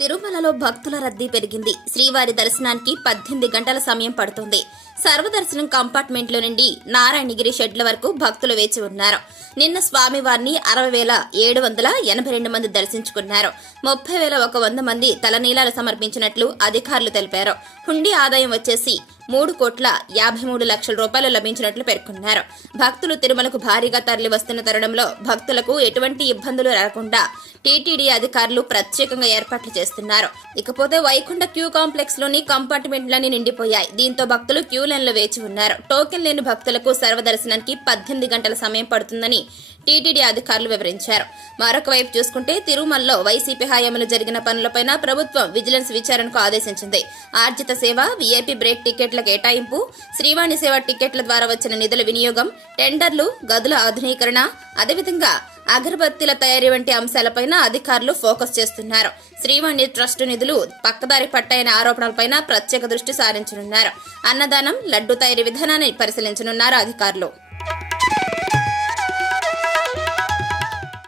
తిరుమలలో భక్తుల రద్దీ పెరిగింది. శ్రీవారి దర్శనానికి 18 గంటల సమయం పడుతుంది. సర్వదర్శనం కంపార్ట్మెంట్లో నుండి నారాయణగిరి షెడ్ల వరకు భక్తులు వేచి ఉన్నారు. నిన్న స్వామివారిని 60,782 మంది దర్శించుకున్నారు. 30,100 మంది తలనీలాలు సమర్పించినట్లు అధికారులు తెలిపారు. హుండీ ఆదాయం వచ్చేసి 3,53,00,000 రూపాయలు లభించినట్లు పేర్కొన్నారు. భక్తులు తిరుమలకు భారీగా తరలి వస్తున్న తరుణంలో భక్తులకు ఎటువంటి ఇబ్బందులు రాకుండా టీటీడీ అధికారులు ప్రత్యేకంగా ఏర్పాట్లు చేస్తున్నారు. ఇకపోతే వైకుంఠ క్యూ కాంప్లెక్స్ లోని కంపార్ట్మెంట్లన్నీ నిండిపోయాయి. దీంతో భక్తులు క్యూ లైన్లో వేచి ఉన్నారు. టోకెన్ లేని భక్తులకు సర్వదర్శనానికి 18 గంటల సమయం పడుతుందని టీటీడీ అధికారులు వివరించారు. మరొక వైపు చూసుకుంటే తిరుమలలో వైసీపీ హయాంలో జరిగిన పనులపైన ప్రభుత్వం విజిలెన్స్ విచారణకు ఆదేశించింది. ఆర్జిత సేవ, వీఐపీ బ్రేక్ టికెట్ల కేటాయింపు, శ్రీవాణి సేవ టికెట్ల ద్వారా వచ్చిన నిధుల వినియోగం, టెండర్లు, గదుల ఆధునీకరణ, అదేవిధంగా అగరబత్తీల తయారీ వంటి అంశాలపైన అధికారులు ఫోకస్ చేస్తున్నారు. శ్రీవాణి ట్రస్టు నిధులు పక్కదారి పట్టాయనే ఆరోపణలపైన ప్రత్యేక దృష్టి సారించనున్నారు. అన్నదానం, లడ్డు తయారీ విధానాన్ని పరిశీలించనున్నారు అధికారులు.